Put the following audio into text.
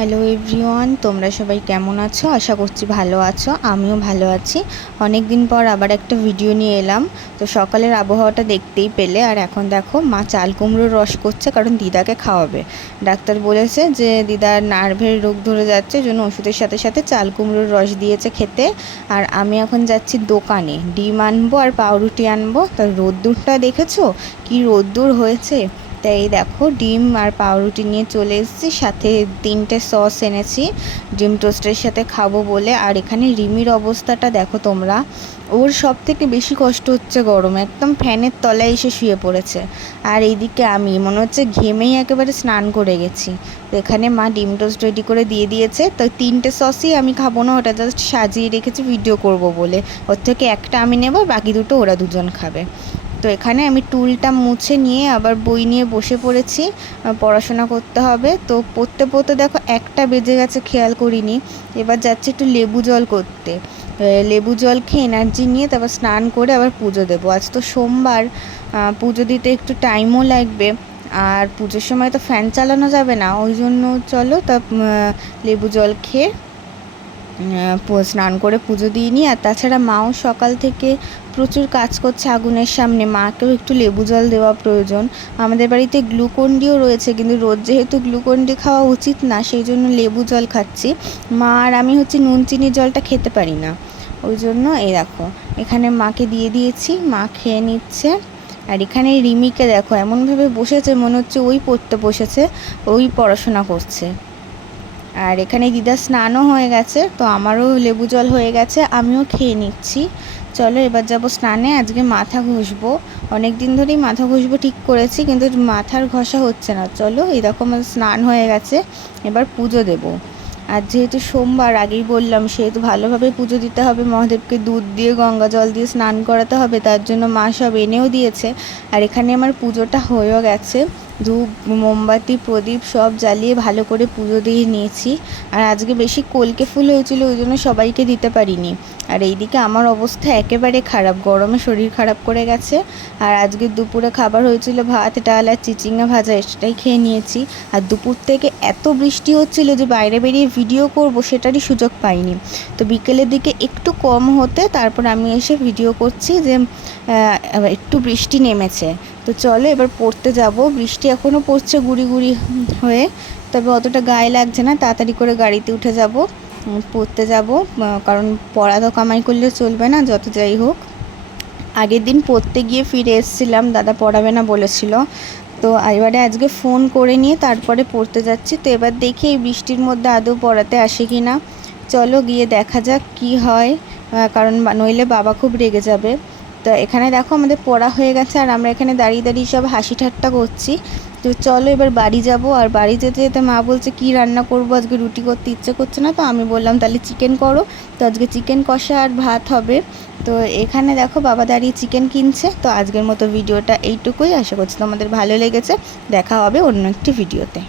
Hello everyone, তোমরা সবাই কেমন আছো? আশা করছি ভালো আছো। আমিও ভালো আছি। অনেক দিন পর আবার একটা ভিডিও নিয়ে এলাম। তো সকালের আবহাওয়াটা দেখতেই পেলে। আর এখন দেখো মা চাল কুমড়োর রস করছে, কারণ দিদাকে খাওয়াবে। ডাক্তার বলেছে যে দিদার নার্ভের রোগ ধরে যাচ্ছে, জন্য ওষুধের সাথে সাথে চাল কুমড়োর রস দিয়েছে খেতে। আর আমি এখন যাচ্ছি দোকানে, ডিম আনবো আর পাউরুটি আনবো। তা রোদ্দুরটা দেখেছো কি রোদ্দুর হয়েছে? তাই দেখো ডিম আর পাউরুটি নিয়ে চলে এসেছি, সাথে 3টে সস এনেছি ডিম টোস্টের সাথে খাবো বলে। আর এখানে রিমির অবস্থাটা দেখো তোমরা, ওর সব থেকে বেশি কষ্ট হচ্ছে গরমে, একদম ফ্যানের তলায় এসে শুয়ে পড়েছে। আর এইদিকে আমি মনে হচ্ছে ঘেমেই একেবারে স্নান করে গেছি। তো এখানে মা ডিম টোস্ট রেডি করে দিয়ে দিয়েছে। তো 3টে সসই আমি খাবো না, ওটা জাস্ট সাজিয়ে রেখেছি ভিডিও করব বলে। ওর থেকে একটা আমি নেব, বাকি দুটো ওরা দুজন খাবে। তো এখানে আমি টুলটা মুছে নিয়ে আবার বই নিয়ে বসে পড়েছি, পড়াশোনা করতে হবে। তো পড়তে পড়তে দেখো 1টা বেজে গেছে, খেয়াল করিনি। এবার যাচ্ছি একটু লেবু জল করতে। লেবু জল খেয়ে এনার্জি নিয়ে তারপর স্নান করে আবার পুজো দেবো। আজ তো সোমবার, পুজো দিতে একটু টাইমও লাগবে। আর পুজোর সময় তো ফ্যান চালানো যাবে না, ওই জন্য চলো তা লেবু জল খেয়ে স্নান করে পুজো দিয়ে নিই। আর তাছাড়া মাও সকাল থেকে প্রচুর কাজ করছে আগুনের সামনে, মাকেও একটু লেবু জল দেওয়া প্রয়োজন। আমাদের বাড়িতে গ্লুকন্ডিও রয়েছে, কিন্তু রোজ যেহেতু গ্লুকন্ডি খাওয়া উচিত না, সেই জন্য লেবু জল খাচ্ছি। মা আর আমি হচ্ছে নুন চিনির জলটা খেতে পারি না, ওই জন্য এই দেখো এখানে মাকে দিয়ে দিয়েছি, মা খেয়ে নিচ্ছে। আর এখানে রিমিকে দেখো এমনভাবে বসেছে, মনে হচ্ছে ওই পড়তে বসেছে, ওই পড়াশোনা করছে। আর এখানে দিদার স্নানও হয়ে গেছে, তো আমারও লেবু জল হয়ে গেছে, আমিও খেয়ে নিচ্ছি। চলো এবার যাব স্নানে। আজকে মাথা ঘষবো, অনেক দিন ধরেই মাথা ঘষবো ঠিক করেছি, কিন্তু মাথার ঘষা হচ্ছে না। চলো এরকম স্নান হয়ে গেছে, এবার পুজো দেবো। আর যেহেতু সোমবার, আগেই বললাম, সেহেতু ভালোভাবে পুজো দিতে হবে। মহাদেবকে দুধ দিয়ে গঙ্গা জল দিয়ে স্নান করাতে হবে, তার জন্য মা সব এনেও দিয়েছে। আর এখানে আমার পুজোটা হয়েও গেছে, ধূপ মোমবাতি প্রদীপ সব জ্বালিয়ে ভালো করে পুজো দিয়ে নিয়েছি। আর আজকে বেশি কলকে ফুল হয়েছিল, ওই জন্য সবাইকে দিতে পারিনি। আর এইদিকে আমার অবস্থা একেবারে খারাপ, গরমে শরীর খারাপ করে গেছে। আর আজকে দুপুরে খাবার হয়েছিল ভাত ডাল আর চিচিঙ্গা ভাজা, সেটাই খেয়ে নিয়েছি। আর দুপুর থেকে এত বৃষ্টি হচ্ছিল যে বাইরে বেরিয়ে ভিডিও করব সেটারই সুযোগ পাইনি। তো বিকেলের দিকে একটু কম হতে তারপর আমি এসে ভিডিও করছি যে একটু বৃষ্টি নেমেছে। তো চলো এবার পড়তে যাব। বৃষ্টি এখনও পড়ছে গুড়ি গুড়ি হয়ে, তবে অতটা গায়ে লাগছে না। তাড়াতাড়ি করে গাড়িতে উঠে যাব, পড়তে যাব, কারণ পড়া তো কামাই করলে চলবে না, যত যাই হোক। আগের দিন পড়তে গিয়ে ফিরে এসেছিলাম, দাদা পড়াবে না বলেছিল। তো এবারে আজকে ফোন করে নিয়ে তারপরে পড়তে যাচ্ছি। তো এবার দেখি এই বৃষ্টির মধ্যে আদৌ পড়াতে আসে কি না। চলো গিয়ে দেখা যাক কি হয়, কারণ নইলে বাবা খুব রেগে যাবে। তো এখানে দেখো আমাদের পড়া হয়ে গেছে, আর আমরা এখানে দাঁড়িয়ে দাঁড়িয়ে সব হাসি ঠাট্টা করছি। তো চলো এবার বাড়ি যাব। আর বাড়ি যেতে যেতে মা বলছে কি রান্না করব, আজকে রুটি করতে ইচ্ছে করছে না। তো আমি বললাম তাহলে চিকেন করো। তো আজকে চিকেন কষা আর ভাত হবে। তো এখানে দেখো বাবা দাঁড়িয়ে চিকেন কিনছে। তো আজকের মতো ভিডিওটা এইটুকুই, আশা করছি তোমাদের ভালো লেগেছে। দেখা হবে অন্য একটি ভিডিওতে।